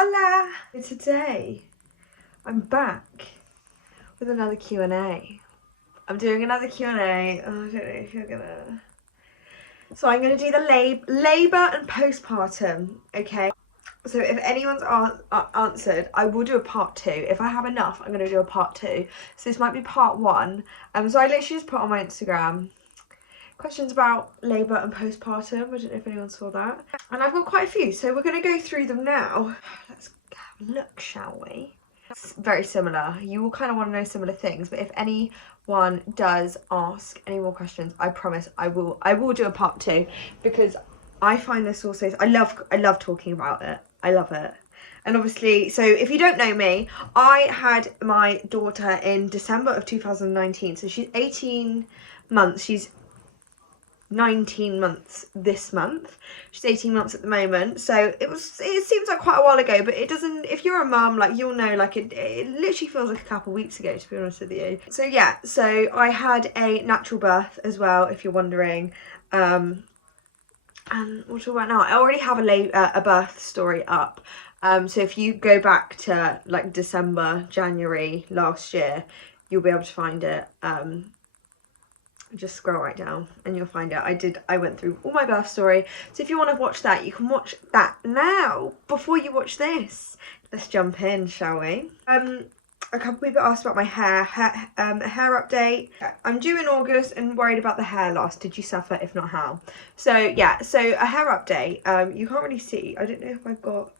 Hola! Today, I'm back with another Q&A. I'm doing another Q&A. Oh, I don't know if you're gonna... So I'm gonna do the labour and postpartum, okay? So if anyone's answered, I will do a part 2. If I have enough, I'm gonna do a part 2. So this might be part 1. So I literally just put on my Instagram questions about labour and postpartum. I don't know if anyone saw that. And I've got quite a few, so we're going to go through them now. Let's have a look, shall we? It's very similar. You will kind of want to know similar things, but if anyone does ask any more questions, I promise I will do a part 2, because I find this also, I love talking about it. I love it. And obviously, so if you don't know me, I had my daughter in December of 2019. So she's 18 months. She's 19 months this month. She's 18 months at the moment, so it seems like quite a while ago, but it doesn't. If you're a mum, like, you'll know, like, it literally feels like a couple of weeks ago, to be honest with you. So yeah, so I had a natural birth as well, if you're wondering. And we'll talk about now. I already have a birth story up. So if you go back to like December, January last year, you'll be able to find it. Just scroll right down and you'll find it. I went through all my birth story, so if you want to watch that, you can watch that now before you watch this. Let's jump in, shall we? A couple people asked about my hair update. I'm due in August and worried about the hair loss. Did you suffer? If not, how? So yeah, so a hair update. You can't really see. I don't know if I've got...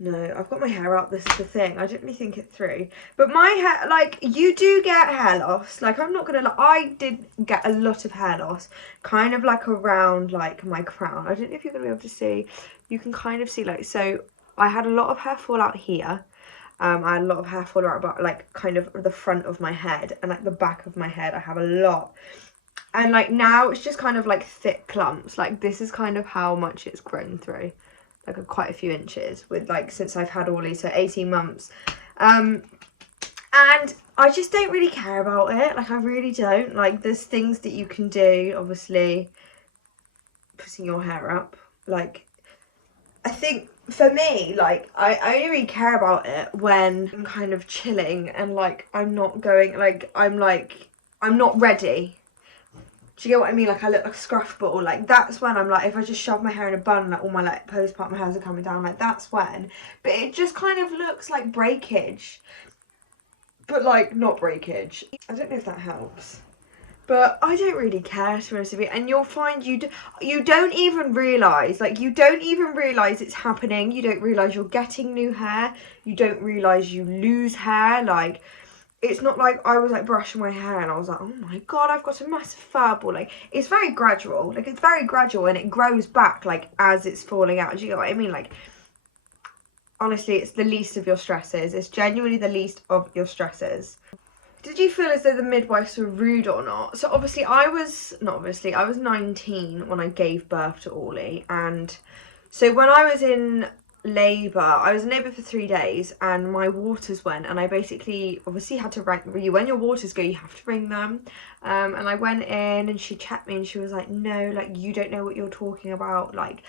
No, I've got my hair up. This is the thing. I didn't really think it through. But my hair, like, you do get hair loss. Like, I'm not going to lie. I did get a lot of hair loss. Kind of like around, like, my crown. I don't know if you're going to be able to see. You can kind of see, like, so I had a lot of hair fall out here. I had a lot of hair fall out about, like, kind of the front of my head. And, like, the back of my head, I have a lot. And, like, now it's just kind of, like, thick clumps. Like, this is kind of how much it's grown through. Like quite a few inches with, like, since I've had Orly, so 18 months. And I just don't really care about it. Like, I really don't. Like, there's things that you can do, obviously, putting your hair up. Like, I think for me, like, I only really care about it when I'm kind of chilling and, like, I'm not going, like, I'm not ready. Do you get what I mean? Like, I look like a scruff ball. Like, that's when I'm like, if I just shove my hair in a bun, like, all my, like, postpartum hairs are coming down, like, that's when. But it just kind of looks like breakage. But, like, not breakage. I don't know if that helps. But I don't really care, to be honest with you. And you'll find you don't even realise, like, you don't even realise it's happening. You don't realise you're getting new hair. You don't realise you lose hair. Like, it's not like I was, like, brushing my hair and I was like, oh my god, I've got a massive fur ball. Like, it's very gradual. Like, it's very gradual and it grows back, like, as it's falling out. Do you get what I mean? Like, honestly, it's the least of your stresses. It's genuinely the least of your stresses. Did you feel as though the midwives were rude or not? So obviously I was 19 when I gave birth to Orly. And so when I was in labour, I was in labour for 3 days and my waters went, and I basically obviously had to ring, when your waters go, you have to ring them. And I went in and she checked me and she was like, no, like, you don't know what you're talking about. Like,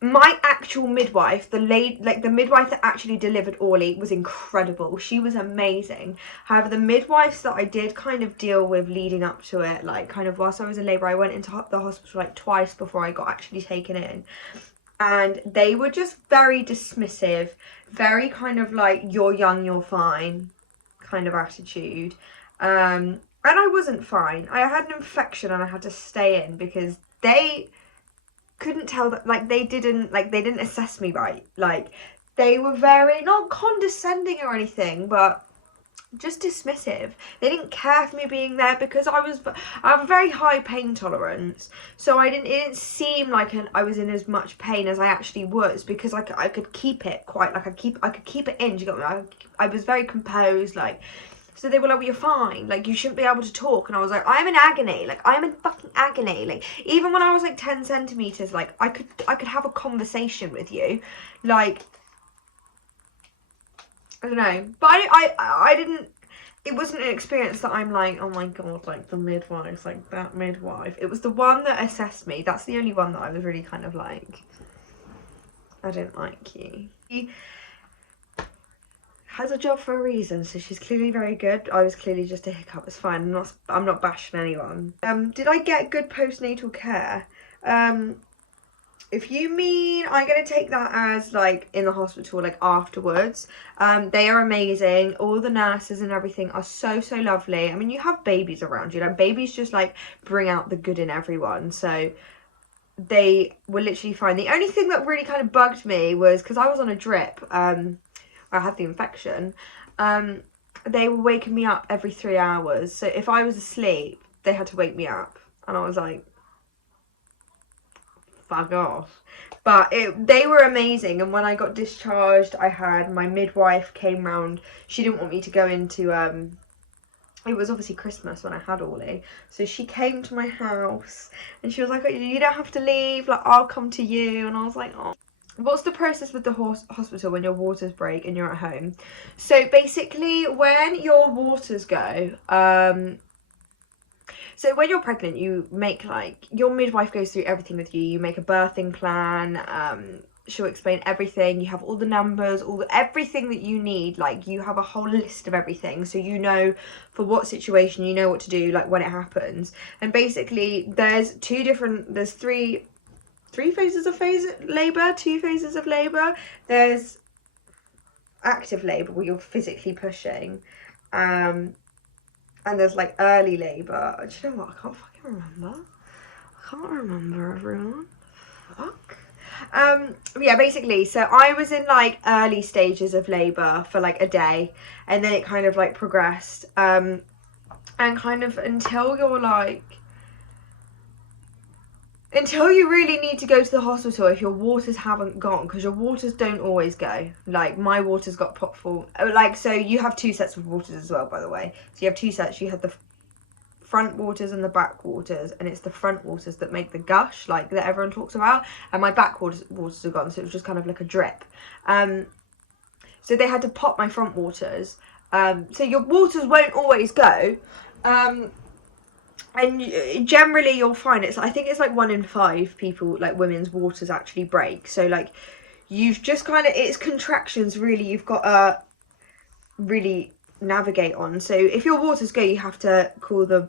my actual midwife, the midwife that actually delivered Orly, was incredible. She was amazing. However, the midwives that I did kind of deal with leading up to it, like, kind of whilst I was in labour, I went into the hospital, like, twice before I got actually taken in. And they were just very dismissive, very kind of like, you're young, you're fine kind of attitude. And I wasn't fine. I had an infection and I had to stay in because they couldn't tell that, like, they didn't assess me right. Like, they were very, not condescending or anything, but just dismissive. They didn't care for me being there because I have a very high pain tolerance, so it didn't seem like I was in as much pain as I actually was, because I could keep it quite, like, I could keep it in. Do you got me? I was very composed, like. So they were like, well, you're fine, like, you shouldn't be able to talk. And I was like, I'm in agony, like, I'm in fucking agony. Like, even when I was like 10 centimeters, like, I could have a conversation with you, like, I don't know. But I didn't, it wasn't an experience that I'm like, oh my god, like, the midwife, like, that midwife. It was the one that assessed me. That's the only one that I was really kind of like, I didn't like you. She has a job for a reason, so she's clearly very good. I was clearly just a hiccup. It's fine. I'm not bashing anyone. Did I get good postnatal care? If you mean, I'm going to take that as like in the hospital, like afterwards. They are amazing. All the nurses and everything are so lovely. I mean, you have babies around you. Like, babies just like bring out the good in everyone. So they were literally fine. The only thing that really kind of bugged me was because I was on a drip. I had the infection. They were waking me up every 3 hours. So if I was asleep, they had to wake me up. And I was like, fuck off. But they were amazing. And when I got discharged, I had my midwife came round. She didn't want me to go into it was obviously Christmas when I had Ollie, so she came to my house and she was like, oh, you don't have to leave, like I'll come to you. And I was like, oh. What's the process with the hospital when your waters break and you're at home? So basically when your waters go, so when you're pregnant, you make like, your midwife goes through everything with you. You make a birthing plan, she'll explain everything. You have all the numbers, everything that you need. Like, you have a whole list of everything, so you know for what situation, you know what to do, like when it happens. And basically there's three phases of labour, 2 phases of labour. There's active labour where you're physically pushing, and there's like early labour. Do you know what? I can't fucking remember. I can't remember, everyone. Fuck. Yeah, basically, so I was in like early stages of labour for like a day, and then it kind of like progressed. And kind of until you really need to go to the hospital if your waters haven't gone, because your waters don't always go. Like, my waters got popped full. Like, so you have 2 sets of waters as well, by the way. So you have 2 sets. You have the front waters and the back waters, and it's the front waters that make the gush, like, that everyone talks about. And my back waters are gone, so it was just kind of like a drip. So they had to pop my front waters. So your waters won't always go. And generally you'll find I think it's like 1 in 5 people, like women's waters actually break. So like, you've just kind of, it's contractions really you've got to really navigate on. So if your waters go, you have to call the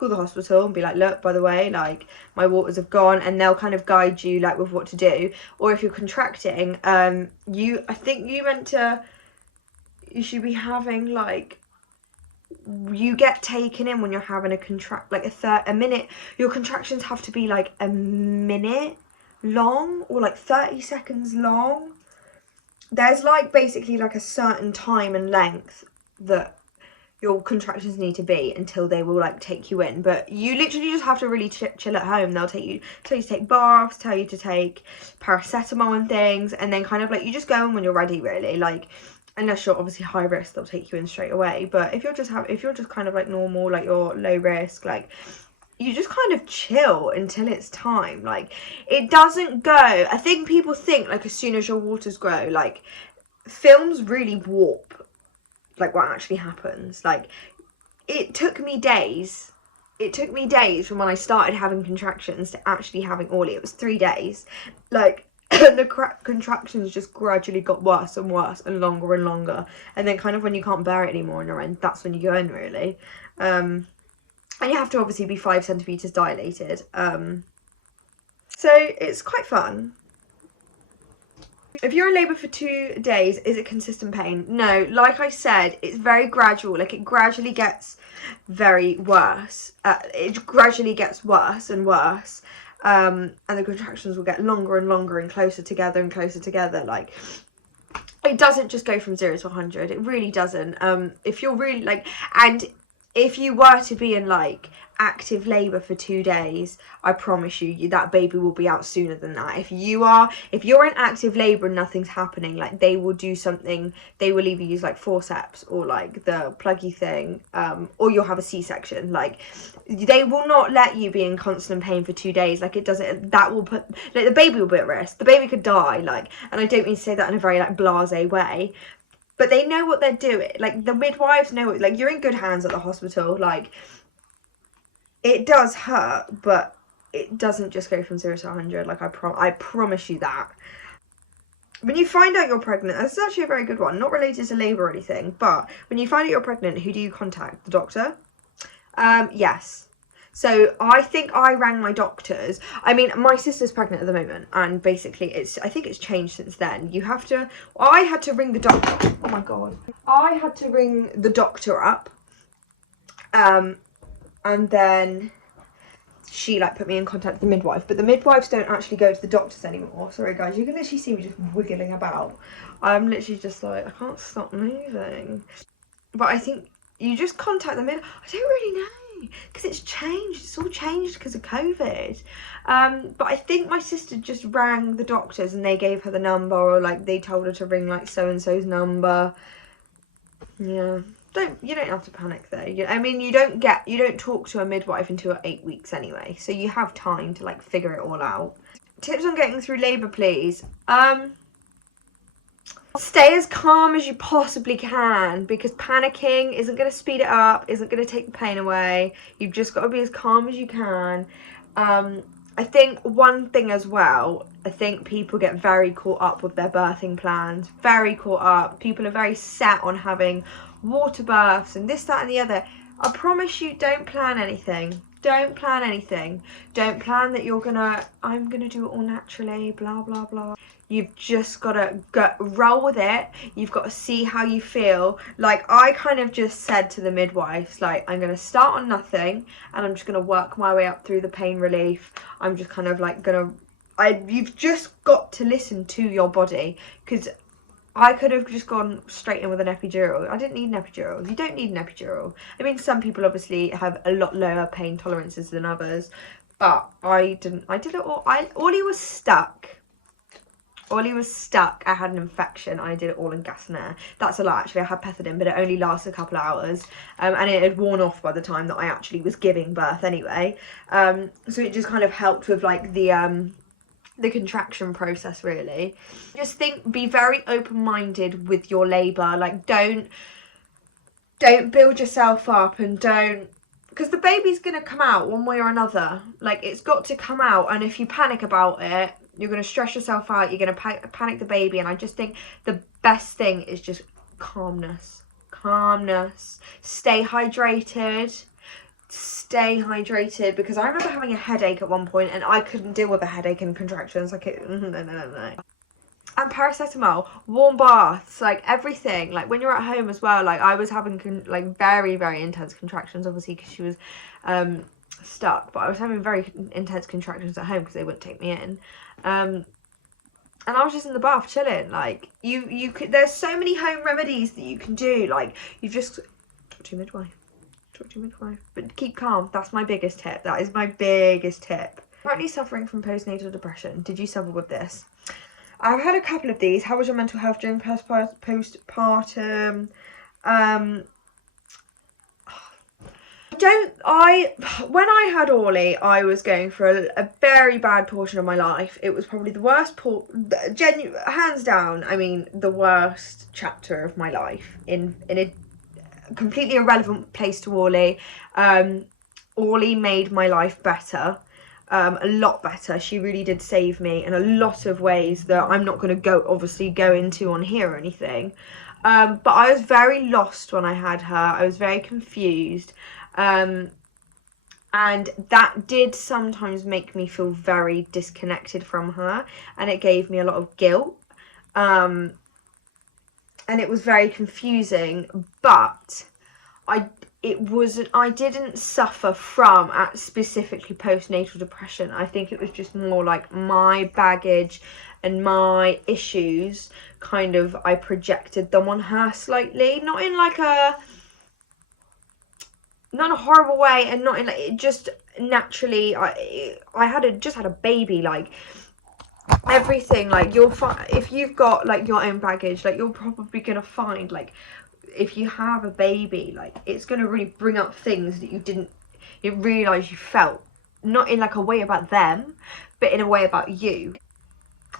hospital and be like, look, by the way, like my waters have gone, and they'll kind of guide you like with what to do. Or if you're contracting, I think you should be having like, you get taken in when you're having a minute. Your contractions have to be like a minute long or like 30 seconds long. There's like basically like a certain time and length that your contractions need to be until they will like take you in. But you literally just have to really chill at home. They'll tell you to take baths, tell you to take paracetamol and things, and then kind of like you just go in when you're ready, really. Like, unless you're obviously high risk, they'll take you in straight away. But if you're just kind of like normal, like you're low risk, like you just kind of chill until it's time. Like, it doesn't go. I think people think like as soon as your waters grow, like films really warp like what actually happens. Like, it took me days from when I started having contractions to actually having Ollie. It was 3 days. Like, and the contractions just gradually got worse and worse and longer, and then kind of when you can't bear it anymore on your end, that's when you go in, really. And you have to obviously be 5 centimeters dilated, so it's quite fun. If you're in labour for 2 days, is it consistent pain? No, like I said, it's very gradual. Like, it gradually gets very worse. It gradually gets worse and worse. And the contractions will get longer and longer and closer together and closer together. Like, it doesn't just go from 0 to 100. It really doesn't. If you're really like, and if you were to be in like active labour for 2 days, I promise you that baby will be out sooner than that. If you're in active labour and nothing's happening, like, they will do something. They will either use like forceps or like the pluggy thing, or you'll have a C-section. Like, they will not let you be in constant pain for 2 days. Like, it doesn't, that will put, like, the baby will be at risk. The baby could die. Like, and I don't mean to say that in a very like blasé way, but they know what they're doing. Like, the midwives know it. Like, you're in good hands at the hospital. Like, it does hurt, but it doesn't just go from 0 to 100. Like, I promise you that. when you find out you're pregnant, this is actually a very good one, not related to labour or anything, but when you find out you're pregnant, who do you contact? The doctor? Yes. So I think I rang my doctors. I mean, my sister's pregnant at the moment, and basically I think it's changed since then. I had to ring the doctor. Oh my God. I had to ring the doctor up. And then she like put me in contact with the midwife, but the midwives don't actually go to the doctors anymore. Sorry guys, you can literally see me just wiggling about. I'm literally just like, I can't stop moving. But I think you just contact the midwife. I don't really know, because it's changed. It's all changed because of COVID. But I think my sister just rang the doctors and they gave her the number, or like they told her to ring like so-and-so's number. Yeah. You don't have to panic though. I mean, you don't talk to a midwife until 8 weeks anyway, so you have time to like figure it all out. Tips on getting through labour, please. Stay as calm as you possibly can, because panicking isn't going to speed it up, isn't going to take the pain away. You've just got to be as calm as you can. I think one thing as well, I think people get very caught up with their birthing plans, very caught up. People are very set on having water births and this, that and the other. I promise you, don't plan anything. Don't plan anything. Don't plan that I'm gonna do it all naturally, blah, blah, blah. You've just gotta roll with it. You've got to see how you feel. Like, I kind of just said to the midwives, like, I'm gonna start on nothing and I'm just gonna work my way up through the pain relief. I'm just kind of like you've just got to listen to your body, because I could have just gone straight in with an epidural. I didn't need an epidural. You don't need an epidural. I mean, some people obviously have a lot lower pain tolerances than others, but I didn't. I did it all. Ollie was stuck. Ollie was stuck. I had an infection. I did it all in gas and air. That's a lot, actually. I had pethidine, but it only lasted a couple of hours. And it had worn off by the time that I actually was giving birth anyway. So it just kind of helped with like the contraction process, really. Just be very open-minded with your labour. Like, don't build yourself up, and because the baby's gonna come out one way or another. Like, it's got to come out, and if you panic about it, you're gonna stress yourself out, you're gonna panic the baby. And I just think the best thing is just calmness. Stay hydrated, because I remember having a headache at one point and I couldn't deal with a headache and contractions. Like, no. And paracetamol, warm baths, like everything. Like, when you're at home as well, like I was having like very, very intense contractions, obviously because she was stuck, but I was having very intense contractions at home because they wouldn't take me in. And I was just in the bath chilling. Like, you could, there's so many home remedies that you can do. Like, you just talk to your midwife. But keep calm. That's my biggest tip. That is my biggest tip. Currently suffering from postnatal depression. Did you suffer with this? I've had a couple of these. How was your mental health during postpartum? When I had Orly, I was going for a very bad portion of my life. It was probably the worst hands down, I mean, the worst chapter of my life in a completely irrelevant place to Orly. Orly made my life better, a lot better. She really did save me in a lot of ways that I'm not going to obviously go into on here or anything. But I was very lost when I had her. I was very confused. And that did sometimes make me feel very disconnected from her, and it gave me a lot of guilt. And it was very confusing, but I didn't suffer from specifically postnatal depression. I think it was just more like my baggage and my issues, kind of, I projected them on her slightly, not in a horrible way, and not in like, it just naturally, I just had a baby, like, everything, like, you'll find, if you've got like your own baggage, like, you're probably gonna find, like, if you have a baby, like, it's gonna really bring up things that you didn't realize you felt, not in like a way about them, but in a way about you.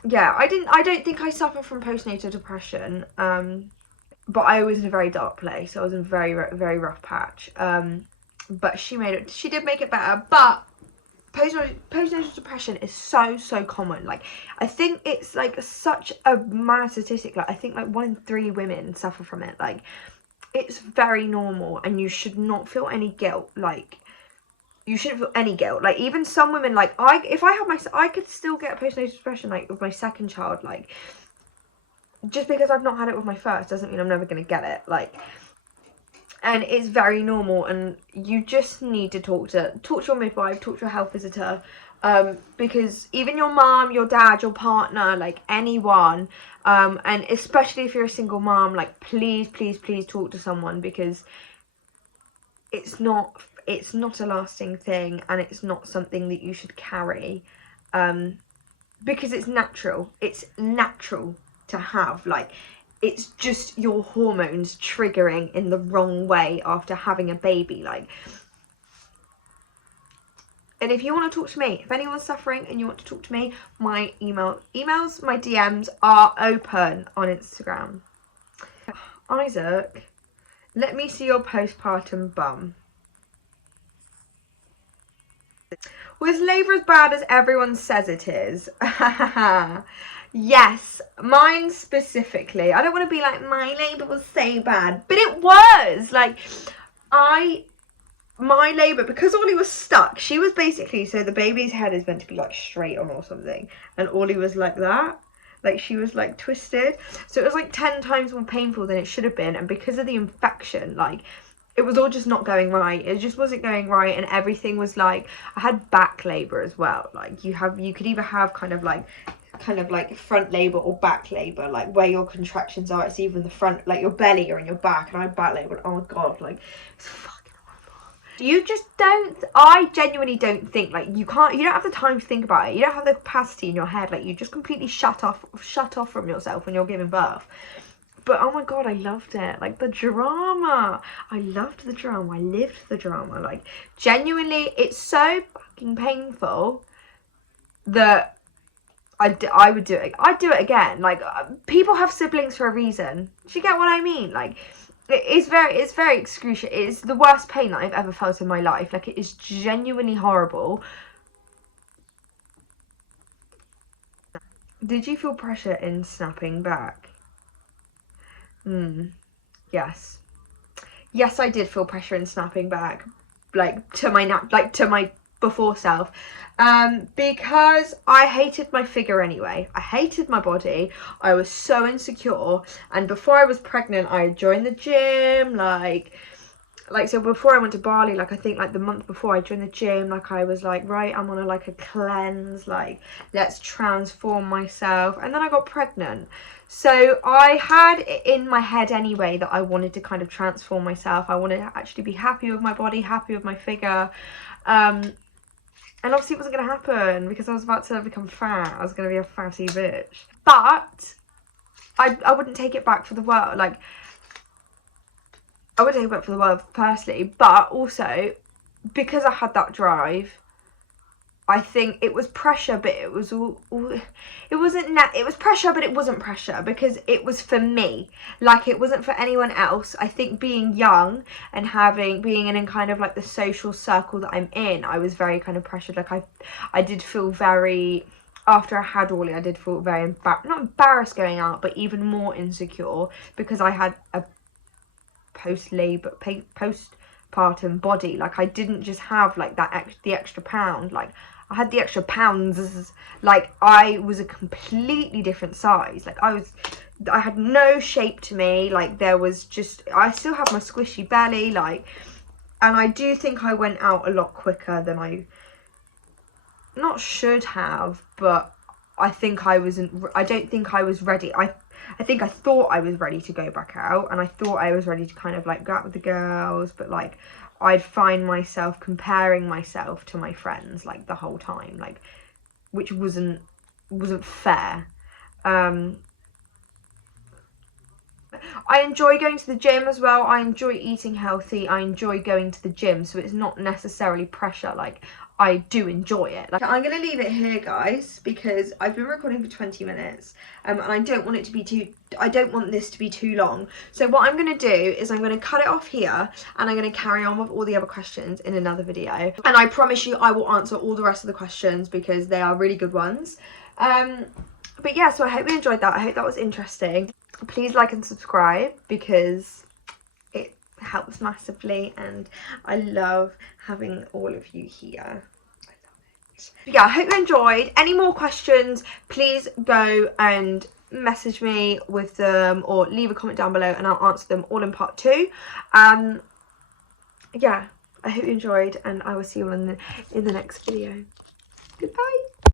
Yeah, I don't think I suffer from postnatal depression, but I was in a very dark place. I was in a very, very rough patch. But she did make it better. But postnatal depression is so common. Like, I think it's like such a mad statistic. Like, I think like 1 in 3 women suffer from it. Like, it's very normal, and you should not feel any guilt. Like, you shouldn't feel any guilt. Like, even some women, like, if I had I could still get postnatal depression, like, with my second child. Like, just because I've not had it with my first doesn't mean I'm never going to get it. Like, and it's very normal, and you just need to talk to your midwife, talk to your health visitor, because even your mom, your dad, your partner, like anyone, and especially if you're a single mom, like, please talk to someone, because it's not a lasting thing, and it's not something that you should carry, because it's natural to have, like, it's just your hormones triggering in the wrong way after having a baby. Like, and if you want to talk to me, if anyone's suffering and you want to talk to me, my my DMs are open on Instagram. Isaac, let me see your postpartum bum. Was labour as bad as everyone says it is? Yes, mine specifically. I don't want to be like, my labour was so bad, but it was. Like, my labour, because Ollie was stuck, she was basically, so the baby's head is meant to be like straight on or something, and Ollie was like that. Like, she was like twisted. So it was like 10 times more painful than it should have been, and because of the infection, like, it was all just not going right. It just wasn't going right, and everything was like, I had back labour as well. Like, you could either have kind of like front labour or back labour, like where your contractions are. It's either in the front, like your belly, or in your back, and I had back labour. Oh my god, like, it's fucking horrible. You just don't, I genuinely don't think, like, you don't have the time to think about it. You don't have the capacity in your head. Like, you just completely shut off from yourself when you're giving birth. But oh my god, I loved it. Like, the drama. I loved the drama. I lived the drama. Like, genuinely, it's so fucking painful that I would do it. I'd do it again. Like, people have siblings for a reason. Do you get what I mean? Like, it's very excruciating. It's the worst pain that I've ever felt in my life. Like, it is genuinely horrible. Did you feel pressure in snapping back? Yes. Yes, I did feel pressure in snapping back. Like, to my before self, because I hated my figure anyway. I hated my body. I was so insecure, and before I was pregnant, I joined the gym, like so before I went to Bali, like, I think like the month before, I joined the gym. Like, I was like, right, I'm on a cleanse, like, let's transform myself. And then I got pregnant, so I had it in my head anyway that I wanted to kind of transform myself. I wanted to actually be happy with my body, happy with my figure, and obviously it wasn't going to happen because I was about to become fat. I was going to be a fatty bitch. But I wouldn't take it back for the world. Like, I would take it back for the world personally. But also, because I had that drive, I think it was pressure, but it was it was pressure, but it wasn't pressure, because it was for me. Like, it wasn't for anyone else. I think being young and being in kind of like the social circle that I'm in, I was very kind of pressured. Like, I did feel very, after I had Ollie, I did feel very not embarrassed going out, but even more insecure, because I had a postpartum body. Like, I didn't just have like the extra pound. Like, I had the extra pounds. Like, I was a completely different size. Like, I had no shape to me. Like, there was just, I still have my squishy belly. Like, and I do think I went out a lot quicker than I not should have, but I think I don't think I was ready. I think I thought I was ready to go back out, and I thought I was ready to kind of like go out with the girls, but like, I'd find myself comparing myself to my friends, like, the whole time, like, which wasn't fair. I enjoy going to the gym as well. I enjoy eating healthy. I enjoy going to the gym, so it's not necessarily pressure. Like, I do enjoy it. Like, I'm gonna leave it here, guys, because I've been recording for 20 minutes, and I don't want it to be too, I don't want this to be too long. So what I'm gonna do is I'm gonna cut it off here, and I'm gonna carry on with all the other questions in another video. And I promise you I will answer all the rest of the questions because they are really good ones. But yeah, so I hope you enjoyed that. I hope that was interesting. Please like and subscribe because it helps massively, and I love having all of you here. I love it. But yeah, I hope you enjoyed. Any more questions, please go and message me with them or leave a comment down below and I'll answer them all in part 2. Yeah, I hope you enjoyed, and I will see you all in the next video. Goodbye.